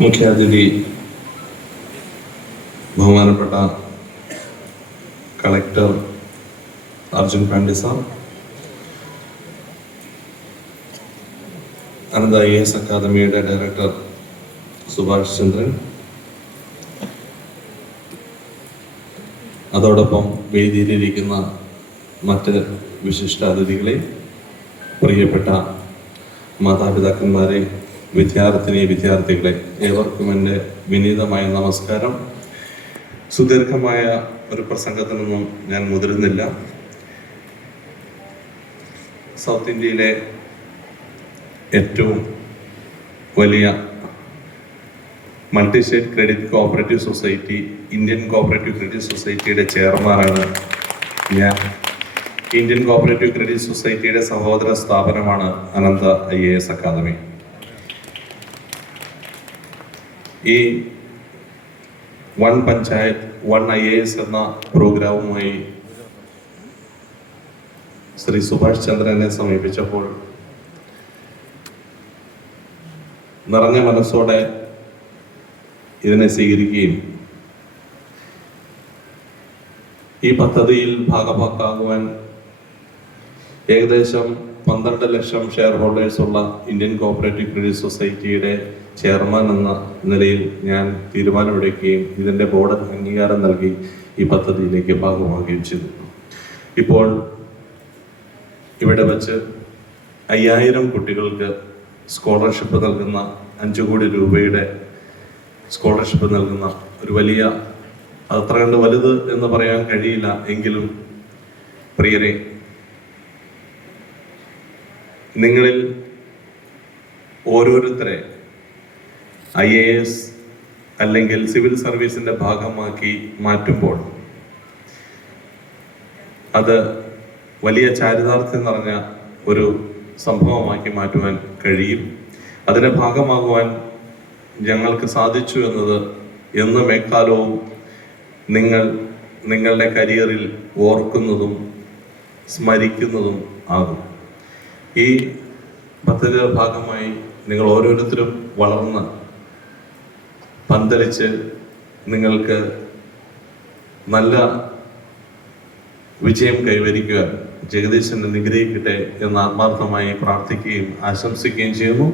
മുഖ്യാതിഥി ബഹുമാനപ്പെട്ട collector Arjun Pandya sir, അനന്ത IAS അക്കാദമിയുടെ ഡയറക്ടർ സുഭാഷ് ചന്ദ്രൻ, അതോടൊപ്പം വേദിയിലിരിക്കുന്ന മറ്റ് വിശിഷ്ട അതിഥികളെ, പ്രിയപ്പെട്ട മാതാപിതാക്കന്മാരെ, വിദ്യാർത്ഥികളെ, ഏവർക്കും എൻ്റെ വിനീതമായ നമസ്കാരം. സുദീർഘമായ ഒരു പ്രസംഗത്തിനൊന്നും ഞാൻ മുതിരുന്നില്ല. സൗത്ത് ഇന്ത്യയിലെ ഏറ്റവും വലിയ multi state credit cooperative society, Indian cooperative credit സൊസൈറ്റിയുടെ ചെയർമാനാണ് ഞാൻ. ഇന്ത്യൻ കോഓപ്പറേറ്റീവ് ക്രെഡിറ്റ് സൊസൈറ്റിയുടെ സഹോദര സ്ഥാപനമാണ് അനന്ത IAS അക്കാദമി. ഈ വൺ പഞ്ചായത്ത് വൺ IAS എന്ന പ്രോഗ്രാമുമായി ശ്രീ സുഭാഷ് ചന്ദ്രനെ സമീപിച്ചപ്പോൾ നിറഞ്ഞ മനസ്സോടെ ഇതിനെ സ്വീകരിക്കുകയും ഈ പദ്ധതിയിൽ ഭാഗഭാക്കാകുവാൻ ഏകദേശം 12 ലക്ഷം ഷെയർ ഹോൾഡേഴ്സ് ഉള്ള ഇന്ത്യൻ കോഓപ്പറേറ്റീവ് ക്രെഡിറ്റ് സൊസൈറ്റിയുടെ ചെയർമാൻ എന്ന നിലയിൽ ഞാൻ തീരുമാനമെടുക്കുകയും ഇതിൻ്റെ ബോർഡ് അംഗീകാരം നൽകി ഈ പദ്ധതിയിലേക്ക് ഭാഗമാകുകയും ചെയ്തു. ഇപ്പോൾ ഇവിടെ വച്ച് 5000 കുട്ടികൾക്ക് സ്കോളർഷിപ്പ് നൽകുന്ന 5 കോടി രൂപയുടെ സ്കോളർഷിപ്പ് നൽകുന്ന ഒരു വലിയ, അത്ര കണ്ട് വലുത് എന്ന് പറയാൻ കഴിയില്ല എങ്കിലും പ്രിയരെ, നിങ്ങളിൽ ഓരോരുത്തരെ IAS അല്ലെങ്കിൽ സിവിൽ സർവീസിന്റെ ഭാഗമാക്കി മാറ്റുമ്പോൾ അത് വലിയ ചാരിതാർത്ഥ്യം നിറഞ്ഞ ഒരു സംഭവമാക്കി മാറ്റുവാൻ കഴിയും. അതിന്റെ ഭാഗമാകുവാൻ ഞങ്ങൾക്ക് സാധിച്ചു എന്നത് എന്നും എക്കാലവും നിങ്ങളുടെ കരിയറിൽ ഓർക്കുന്നതും സ്മരിക്കുന്നതും ആകും. ഈ പദ്ധതിയുടെ ഭാഗമായി നിങ്ങൾ ഓരോരുത്തരും വളർന്ന് പന്തലിച്ച് നിങ്ങൾക്ക് നല്ല വിജയം കൈവരിക്കുവാൻ ജഗദീശൻ അനുഗ്രഹിക്കട്ടെ എന്ന് ആത്മാർത്ഥമായി പ്രാർത്ഥിക്കുകയും ആശംസിക്കുകയും ചെയ്യുന്നു.